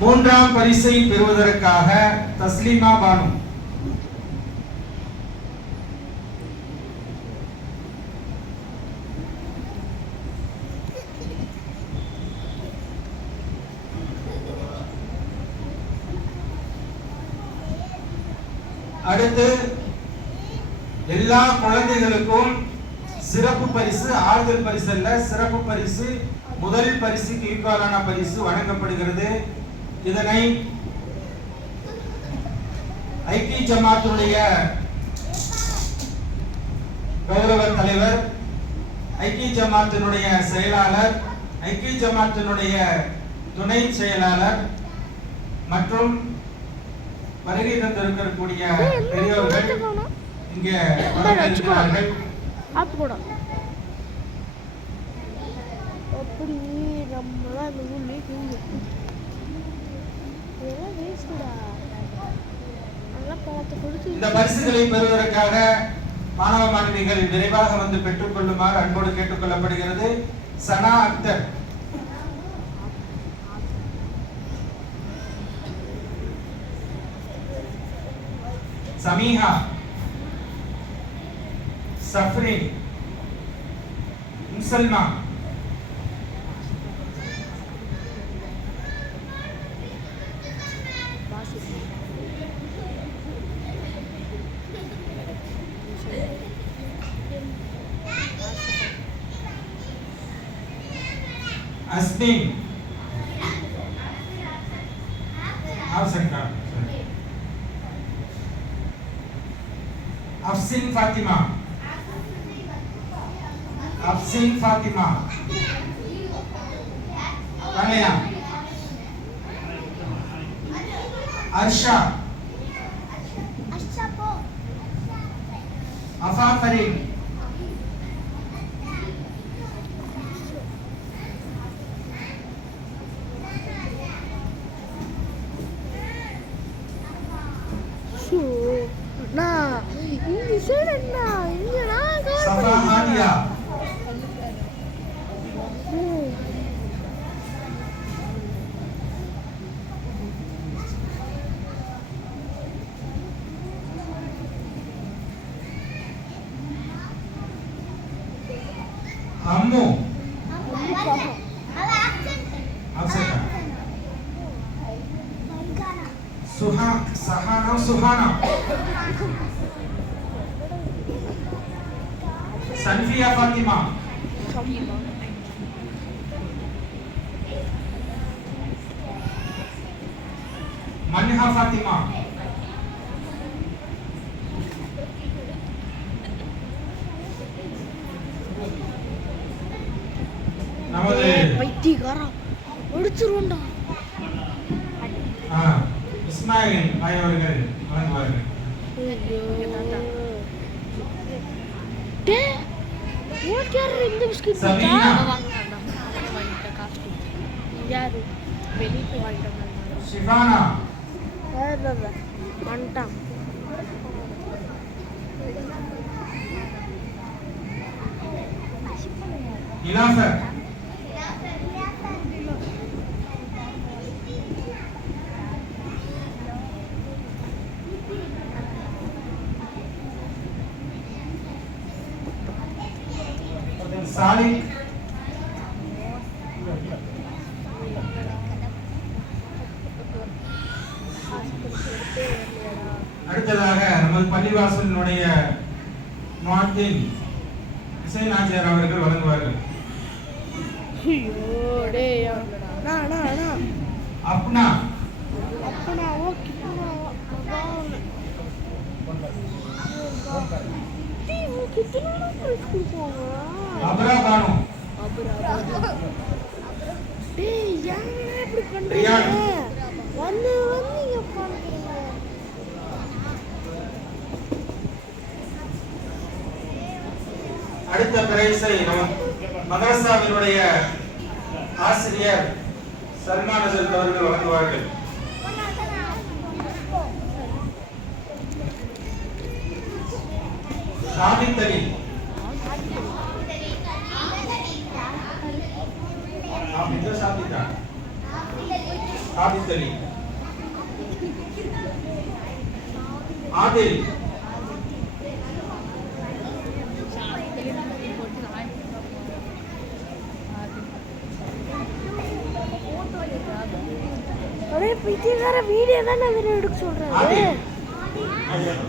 மூன்றாம் பரிசை பெறுவதற்காக தஸ்லீமா பானு. அடுத்து எல்லா குழந்தைகளுக்கும் சிறப்பு பரிசு, ஆறுதல் பரிசு அல்ல, சிறப்பு பரிசு, முதல் பரிசுக்கு ஈக்குவலான பரிசு வழங்கப்படுகிறது. இதனை ஐக்கிய ஜமாத்துடைய கௌரவ தலைவர், ஐக்கிய ஜமாத்தினுடைய செயலாளர், ஐக்கிய ஜமாத்தினுடைய துணை செயலாளர் மற்றும் வருகை தந்திருக்கக்கூடிய பெரியவர்கள் இங்கே இருக்கிறார்கள். இந்த பரிசுகளை பெறுவதற்காக மாணவ மாணவிகள் விரைவாக வந்து பெற்றுக் கொள்ளுமாறு அன்போடு கேட்டுக் கொள்ளப்படுகிறது. சனா அக்தர், சமீஹா, சஃப்ரின், முசல்மா, அஸ்மின், அஃப்சின் ஃபாத்திமா, அஃப்சின் ஃபாத்திமா, கலையா, அர்ஷா, அஃபாஃபரின், சஃபா ஹாதியா, அம்மு, சுஹானா, சன்ஃபியா ஃபாத்திமா, மன்ஹா ஃபாத்திமா, நமது பைத்தியக்காரா ஒடிச்சிருவோம்டா. இஸ்மாயில் ஆயவர்கள் வழங்குவார்கள். ஷிஃபானா, நிலாஃபர், சாலிக், அடுத்ததாக நமது பள்ளிவாசலினுடைய முஅத்தின் ஹுசைன் ஆஜியார் அவர்கள் வழங்குவார்கள். அப்னா, அப்ரா பானு, ரியான், அடுத்த பிரைஸை மதரசாவினுடைய ஆசிரியர் சல்மான் அஜல் அவர்கள் வழங்குவார்கள். சாபித் அலி, சாபித்தா சாபித் அலி, ஆதில், ஒரே பிச்சைக்கார வீடியோ தான் நான் எடுக்க சொல்றேன். ஆதில்,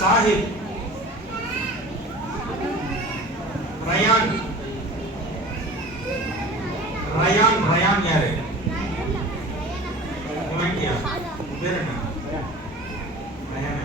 சாஹிப், ரயான், ரயான் ரயான் யாரு? உனக்கியா பேர் என்ன? ரயான்.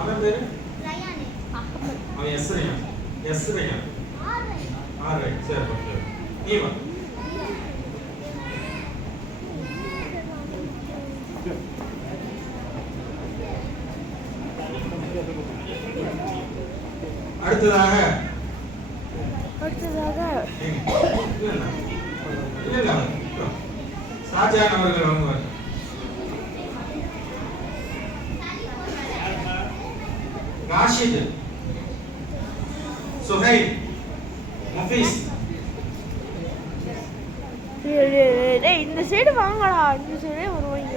அவன் பேரு? அவன் yes Rayan. Yes Rayan. Alright, சரி ஓகே. நீ வா. அடுத்ததாக ஷாஜான் அவர்கள் வாங்குவார். ராஷித், சுஹைல், முஃபீஸ். இந்த சைடு வாங்கடா, இந்த சைடே வருவாங்க.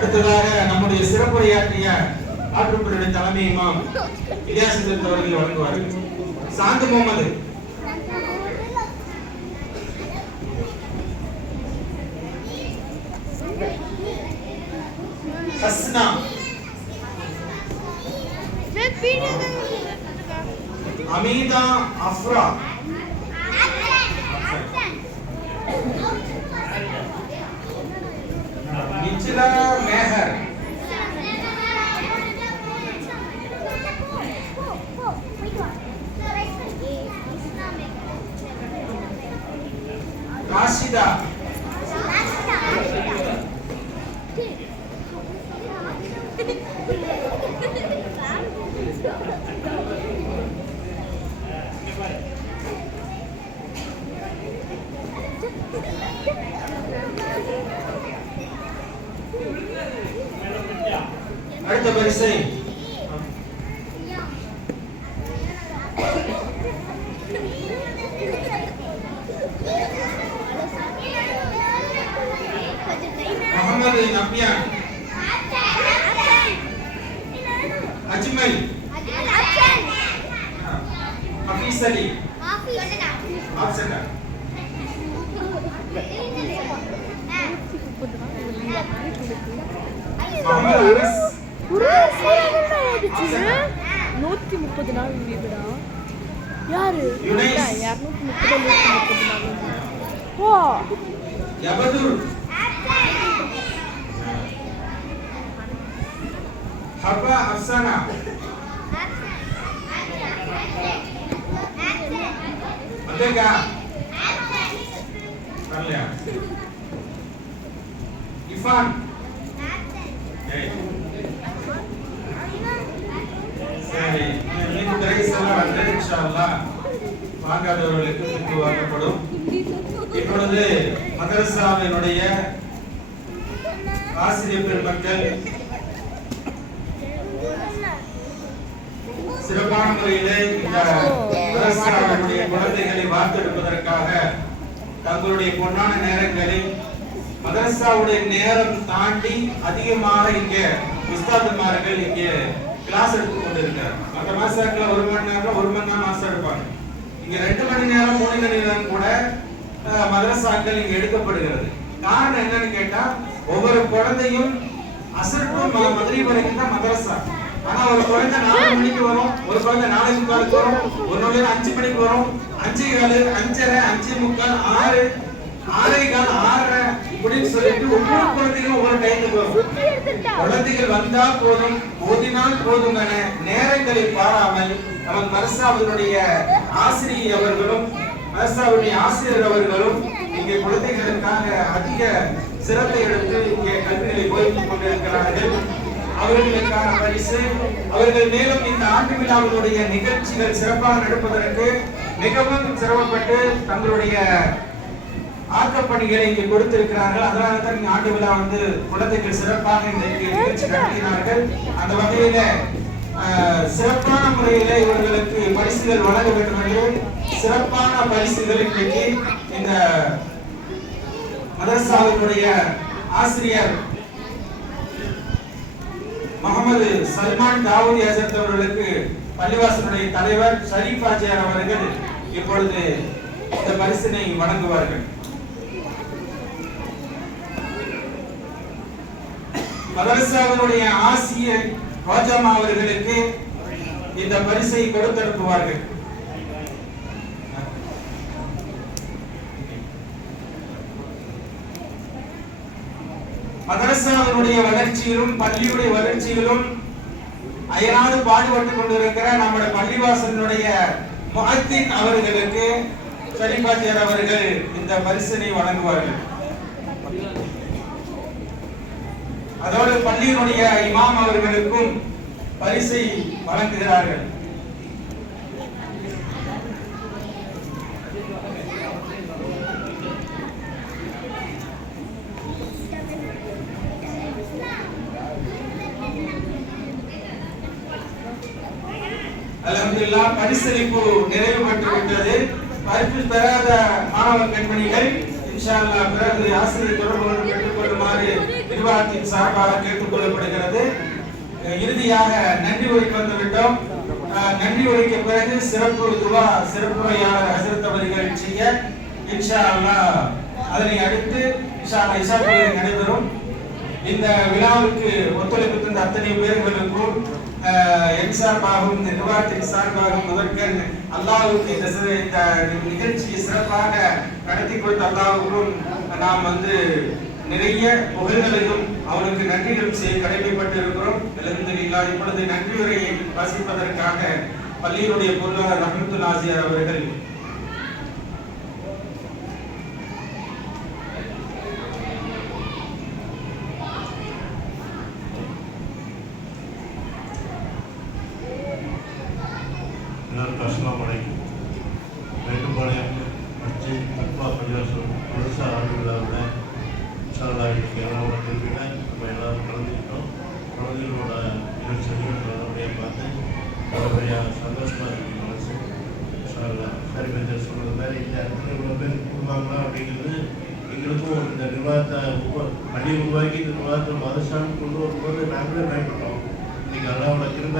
அடுத்ததாக நம்முடைய சிறப்புரையாற்றிய ஆற்றுப்படையுடைய தலைமை இமாம் இலியாஸ் அவர்கள் வழங்குவார்கள். சாந்து முகமது, ஹஸ்னா, அமீதா அஃப்ரா, நிச்சிலா மேஹர், ராஷிதா, அடுத்த வரிசை முகமது நபியான், அஜ்மல், ஹஃபீஸ் அலி, ஆப்சண்டா, முகமது அனஸ், 130 நாள் வீடுடா. யாரு? யுனைஸ், 230 நாள். ஓ யபதுர், ஹபா அஃசானா, அதேகா வரலையா? இஃபான், சரி, இந்த பிரைஸ் எல்லாம் வந்து இன்ஷா அல்லாஹ் வாங்காதவர்களுக்கு திருப்பி வாங்கப்படும். இப்பொழுது மதரசாவினுடைய ஆசிரியர் பெருமக்கள் சிறப்பான முறையிலே இந்த மதரசாவினுடைய குழந்தைகளை வார்த்தெடுப்பதற்காக தங்களுடைய பொன்னான நேரங்களில் மதரசாவுடைய நேரம் தாண்டி அதிகமாக இங்கே உஸ்தாதுமார்கள் இங்கே கிளாஸ் எடுத்து கொண்டிருக்கார். மற்ற மாஸ்டர்கள் 1 மணி நேரம் 1 மணி நேரம் மாஸ்டர் எடுப்பாங்க. இங்க 2 மணி நேரம் 3 மணி நேரம் கூட மதரசாக்கள் இங்க எடுக்கப்படுகிறது. காரணம் என்னன்னு கேட்டா, ஒவ்வொரு குழந்தையும் அசர் டு மக்ரிப் வரைக்கும் தான் மதரசா. ஆனா ஒரு குழந்தை 4 மணிக்கு வரும், ஒரு குழந்தை 4:45 வரும், ஒரு குழந்தை 5 மணிக்கு வரும், 5:15, 5:30, 5:45, 6, 6:15, 6:30 இப்படின்னு சொல்லிட்டு ஒவ்வொரு குழந்தைகளும் ஒவ்வொரு டைமுக்கு வரும். குழந்தைகள் வந்தா போதும், ஓதினால் போதும் என நேரங்களை பாராமல் நமது மதரசாவினுடைய ஆசிரியர் அவர்களும் மதரசாவுடைய ஆசிரியர் அவர்களும் இங்கே குழந்தைகளுக்காக அதிக சிரத்தை எடுத்து இங்கே கல்விகளை போதித்துக் கொண்டிருக்கிறார்கள். அவர்களுக்கான பரிசு, அவர்கள் மேலும் இந்த ஆண்டு விழாவினுடைய நிகழ்ச்சிகள் சிறப்பாக நடப்பதற்கு மிகவும் சிரமப்பட்டு தங்களுடைய ஆக்கப்பணிகளை இங்கே கொடுத்திருக்கிறார்கள். அதனால தான் இங்க ஆண்டு விழா வந்து குழந்தைகள் சிறப்பாக இந்த நிகழ்ச்சி நடத்தினார்கள். அந்த வகையில சிறப்பான முறையில இவர்களுக்கு பரிசுகள் வழங்க வேண்டும் என்று சிறப்பான பரிசுகள் இன்றைக்கு இந்த மதரசாவினுடைய ஆசிரியர் முகமது சல்மான் தாவூதி ஹசரத் அவர்களுக்கு பள்ளிவாசலுடைய தலைவர் ஷரீப் ஆஜியார் அவர்கள் இப்பொழுது இந்த பரிசினை வழங்குவார்கள். மதரசாவினுடைய ஆசிரியர் ரோஜாமா அவர்களுக்கு இந்த பரிசை கொடுத்தனுப்புவார்கள். மதரசாவினுடைய வளர்ச்சியிலும் பள்ளியுடைய வளர்ச்சியிலும் அயராது பாடுபட்டுக் கொண்டிருக்கிற நம்முடைய பள்ளிவாசலினுடைய முஅத்தின் அவர்களுக்கு ஷரீஃபாஜியார் அவர்கள் இந்த பரிசினை வழங்குவார்கள். அதோடு பள்ளியினுடைய இமாம் அவர்களுக்கும் பரிசை வழங்குகிறார்கள். அல்ஹம்துலில்லாஹ், பரிசளிப்பு நிறைவு பெற்று விட்டது. பரிசு பெறாத மாணவ கண்மணிகள் இன்ஷா அல்லாஹ் பிறகு ஆசிரியர் தொடர்புகளை பெற்றுக் கொள்ளுமாறு நிர்வாகத்தின் சார்பாக கேட்டுக் கொள்ளப்படுகிறது. இறுதியாக நன்றி உரைக்கு வந்துவிட்டோம். நன்றி உரைக்கு பிறகு சிறப்பு துவா சிறப்புரையாளர் ஹசரத் அவர்கள் செய்ய இன்ஷா அல்லாஹ் அதனை அடுத்து இன்ஷா அல்லாஹ் இஷா தொழுகை நடைபெறும். இந்த விழாவுக்கு ஒத்துழைப்பு தந்த அத்தனை பேர்களுக்கும் என் சார்பாகவும் நிர்வாகத்தின் சார்பாகவும் முதற்கண் அல்லாஹ்வுக்கு இந்த நிகழ்ச்சியை சிறப்பாக நடத்தி கொடுத்த அல்லாஹ்வுக்கும் நாம் வந்து நிறைய புகழ்களையும் அவனுக்கு நன்றிகளும் செய்ய கடமைப்பட்டு இருக்கிறோம். அல்ஹம்துலில்லாஹ், இப்பொழுது நன்றி உரையை வாசிப்பதற்காக பள்ளியினுடைய பொருளாளர் ரஹ்மத்துல் ஆசியார் அவர்கள் अस्सलाम वालेकुम. மேட்டுப்பாளையம் மஸ்ஜித் தக்வா பள்ளிவாசல் புதுசா ஆண்டு விழாவில் இன்ஷாஅல்லாஹ் இன்னைக்கு எல்லாரோட திருவிழா நம்ம எல்லாரும் கலந்துக்கிட்டோம். குழந்தைகளோட நிகழ்ச்சிகள் நல்லபடியாக பார்த்து நல்லபடியாக சந்தோஷமாக இருக்கு மனசு. இன்ஷாஅல்லாஹ் சரி பேர் சொல்கிறது மாதிரி இந்த இடத்துல இவ்வளோ பேர் கொடுப்பாங்களா அப்படிங்கிறது எங்களுக்கும் இந்த நிர்வாகத்தை பள்ளி உருவாக்கி இந்த நிர்வாகத்தை மதசான்னு கொண்டு வரும்போது நாங்களே பயன்பட்டோம். இன்னைக்கு அல்லாவோட திரும்ப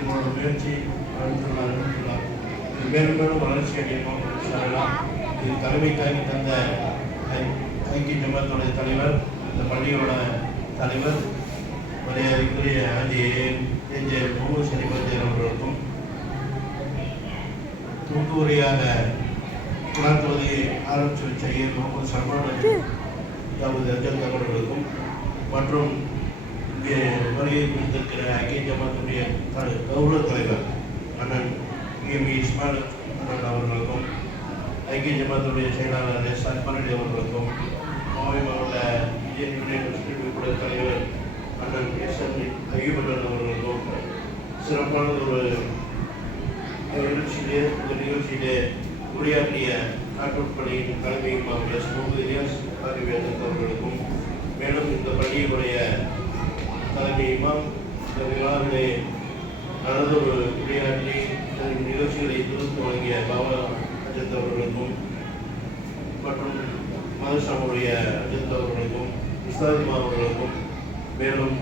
உங்களோட முயற்சி மேலும் மேலும் வளர்ச்சி அடையணும். இது தலைமை தாங்கி தந்த ஐக்கிய ஜமாத்துடைய தலைவர், இந்த பள்ளியோட தலைவர் மரியாதைக்குரிய முகமது ஷரீஃபாஜியார் அவர்களுக்கும், தூத்துக்குடியாக குணாத்துவதை ஆரம்பித்து வச்ச முகமது சல்மான் தாவூதி ஹசரத் அவர்களுக்கும் மற்றும் இங்கே வருகை குறித்திருக்கிற ஐக்கிய ஜமாத்துடைய கௌரவ தலைவர் அண்ணன் இஸ்மாயில் அண்ணன் அவர்களுக்கும், ஐக்கிய ஜமாத்துடைய செயலாளர் சல்மான் அவர்களுக்கும், கோவை மாவட்ட இந்தியன் யூனியன் முஸ்லீம் கூட தலைவர் அண்ணன் அய்யூப் அண்ணன் அவர்களுக்கும் சிறப்பான ஒரு நிகழ்ச்சியிலே உரையாற்றிய நாட்டுப்பணியின் தலைமை மாவட்ட முகமது இலியாஸ் அவர்களுக்கும், மேலும் இந்த பள்ளியுடைய தலைமை இமாம் இந்த விழாவிலே நல்லதொரு உரையாற்றி நிகழ்ச்சிகளை தொகுத்து வழங்கிய பாபா அஜித் அவர்களுக்கும் மற்றும் மதரசாவுடைய அஜித் அவர்களுக்கும், உஸ்தாதிமா அவர்களுக்கும், மேலும்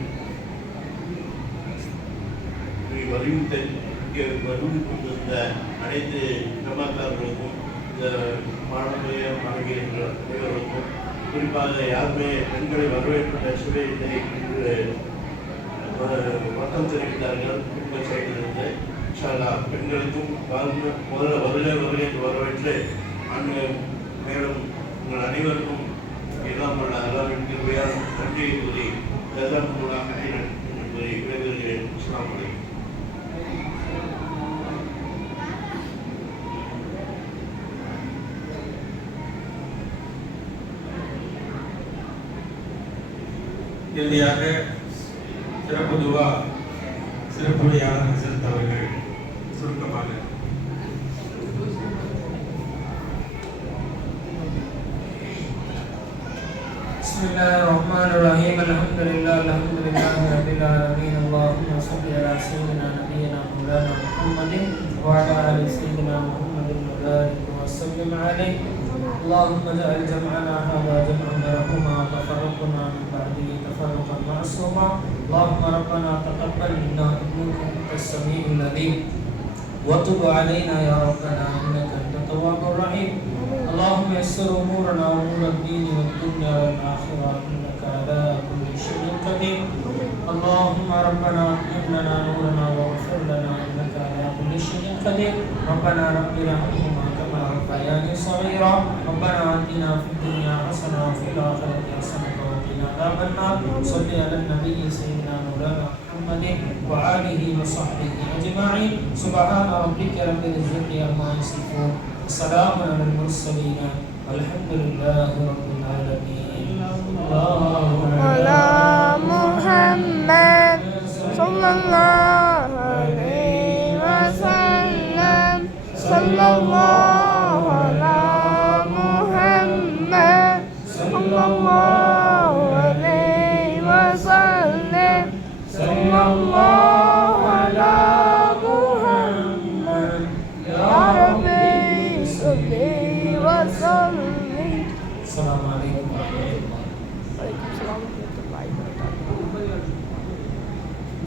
வருகை கொண்டிருந்த அனைத்து ஜமாத்தார்களுக்கும், இந்த மாணவியர் அனைவருக்கும், குறிப்பாக யாருமே பெண்களை வரவேற்ற சுவையில்லை என்று வட்டம் தெரிவித்தார்கள். பெண்கள் சைடிலிருந்து இன்ஷா அல்லாஹ் பெண்களுக்கும் முதல்ல வருகை என்று வரவேற்று மேலும் உங்கள் அனைவருக்கும் எல்லாம் உள்ள அல்லாஹ்வின் கிருபையால் நன்றி கூறி ஜஸாக்குமுல்லாஹ் ஹைரன் என்று கூறி விடைபெறுகிறேன். அஸ்ஸலாமு அலைக்கும். இறுதியாக சிறப்பு துவா சிறப்புரையாளர் ஹசரத் அவர்கள் சுருக்கமாக بسم الله الرحمن الرحيم الحمد لله رب العالمين اللهم صل على سيدنا نبينا مولانا محمد وعلى آل سيدنا محمد وبارك وسلم عليه اللهم اجعل جمعنا هذا جمعا مرحوما وتفرقنا من بعده تفرقا معصوما اللهم ربنا تقبل منا انك انت السميع العليم وتب علينا يا ربنا انك انت التواب الرحيم اللهم يسر امورنا وامور الدين والدنيا والاخره انك على كل شيء قدير اللهم ربنا اغفر لنا نورنا واغفر لنا انك على كل شيء قدير ربنا رب ارحمهما كما ربياني صغيرا ربنا اتنا في الدنيا حسنه وفي الاخره حسنه وقنا عذاب النار صل على النبي سيدنا مولانا محمد وآله وصحبه أجمعين سبحان ربك رب العزة عما يصفون السلام على المرسلين والحمد لله رب العالمين على محمد صلى الله عليه وسلم صلى الله على محمد صلى الله عليه وسلم صلى الله